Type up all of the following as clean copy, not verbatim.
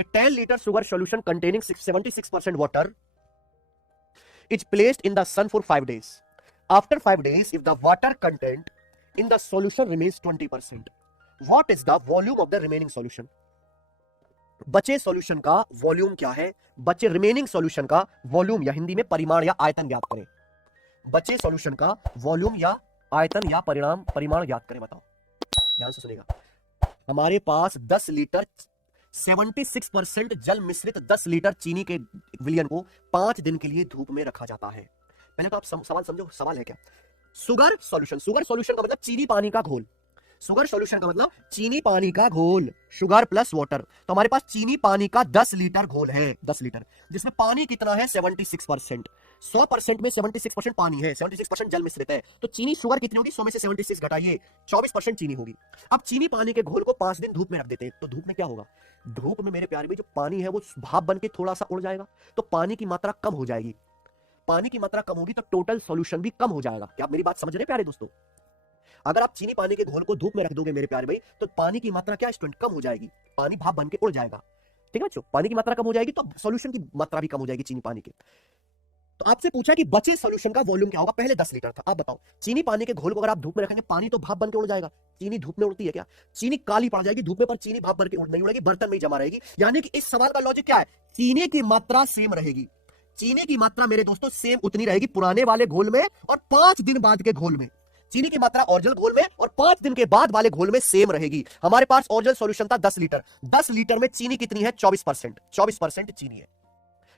A 10 liter sugar solution containing 76% water is placed in the sun for 5 days. After 5 days, if the water content in the solution remains 20%, what is the volume of the remaining solution? बचे solution का volume क्या है? बचे remaining solution का volume या हिंदी में परिमाण या आयतन ज्ञात करें। बचे सॉल्यूशन का वॉल्यूम या आयतन या परिमाण ज्ञात करें। बताओ, ध्यान से सुनिएगा। हमारे पास 10 लीटर 76% जल मिश्रित 10 लीटर चीनी के विलयन को 5 दिन के लिए धूप में रखा जाता है। पहले तो आप सवाल समझो, सवाल है क्या? शुगर सॉल्यूशन का मतलब चीनी पानी का घोल। शुगर सॉल्यूशन का मतलब चीनी पानी का घोल, शुगर प्लस वाटर। तो हमारे पास चीनी पानी का 10 लीटर घोल है, 10 लीटर, जिसमें पानी कितना है? 76%। 100% में 76% पानी है, 76% जल मिश्रित है। तो चीनी शुगर कितनी होगी? 100 में से 76 घटाइए, 24% चीनी होगी। अब चीनी पानी के घोल को 5 दिन धूप में रख देते हैं, तो धूप में क्या होगा? धूप में मेरे प्यारे भाई जो पानी है वो भाप बन के थोड़ा सा उड़ जाएगा, तो पानी की मात्रा कम हो जाएगी। पानी की मात्रा कम होगी तो टोटल सॉल्यूशन भी कम हो जाएगा। क्या आप मेरी बात समझ रहे हैं प्यारे दोस्तों? अगर आप चीनी पानी के घोल को धूप में रख दोगे मेरे प्यारे भाई, तो पानी की मात्रा क्या स्टूडेंट? कम हो जाएगी, पानी भाप बन के उड़ जाएगा। ठीक है बच्चों, पानी की मात्रा कम हो जाएगी तो सॉल्यूशन की मात्रा भी कम हो जाएगी चीनी पानी के। तो आपसे पूछा कि बचे सॉल्यूशन का वॉल्यूम क्या होगा? पहले 10 लीटर था, आप बताओ चीनी पानी के घोल को अगर आप धूप में रखेंगे, पानी तो भाप बन के उड़ जाएगा। चीनी धूप में उड़ती है क्या? चीनी काली पड़ जाएगी धूप में, पर चीनी भाप बन के नहीं उड़ेगी, बर्तन में ही जमा रहेगी। यानी कि इस सवाल का लॉजिक क्या है? चीनी की मात्रा सेम रहेगी। चीनी की मात्रा मेरे दोस्तों सेम उतनी रहेगी पुराने वाले घोल में और 5 दिन बाद के घोल में। चीनी की मात्रा ओरिजिनल घोल में और 5 दिन के बाद वाले घोल में सेम रहेगी। हमारे पास ओरिजिनल सॉल्यूशन था 10 लीटर। 10 लीटर में चीनी कितनी है? 24%। 24% चीनी है।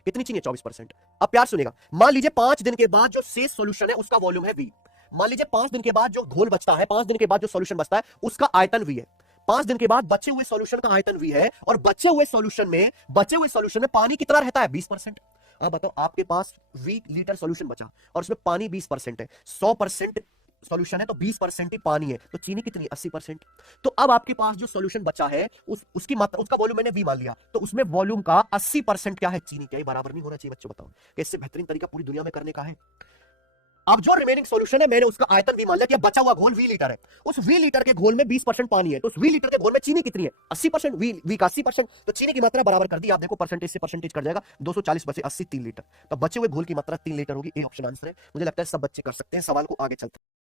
कितनी चीनी है? 24%। अब प्यार सुनेगा, मान लीजिए 5 दिन के बाद जो शेष सॉल्यूशन है उसका वॉल्यूम है V। मान लीजिए 5 दिन के बाद जो घोल बचता है, 5 दिन के बाद जो सॉल्यूशन बचता है उसका आयतन V है। 5 दिन के बाद बचे हुए सॉल्यूशन का आयतन V है और बचे हुए सॉल्यूशन में पानी कितना रहता है? 20%। अब बताओ, आपके पास 20 लीटर सॉल्यूशन बचा और उसमें पानी 20% है। 100% सॉल्यूशन है तो 20% ही पानी है, तो चीनी कितनी? 80%। तो अब आपके पास जो सॉल्यूशन बचा है उसकी मात्रा, उसका वॉल्यूम मैंने V मान लिया, तो उसमें वॉल्यूम का 80% क्या है? चीनी। क्या ये बराबर नहीं होना चाहिए बच्चों? बताओ कि इससे बेहतरीन तरीका पूरी दुनिया में करने का है। अब जो रिमेनिंग सॉल्यूशन है मैंने उसका आयतन V मान लिया कि बचा हुआ घोल V लीटर है। उस V लीटर के घोल में 20% पानी है, तो उस V लीटर के घोल में चीनी कितनी है? 80%। V का 80%, तो चीनी की मात्रा बराबर कर दी। आप देखो परसेंटेज से परसेंटेज कर जाएगा, 240 बचे 80, 3 लीटर। तो बचे हुए घोल की मात्रा 3 लीटर होगी। ए ऑप्शन आंसर है। मुझे लगता है सब बच्चे कर सकते हैं। सवाल को आगे चलते हैं।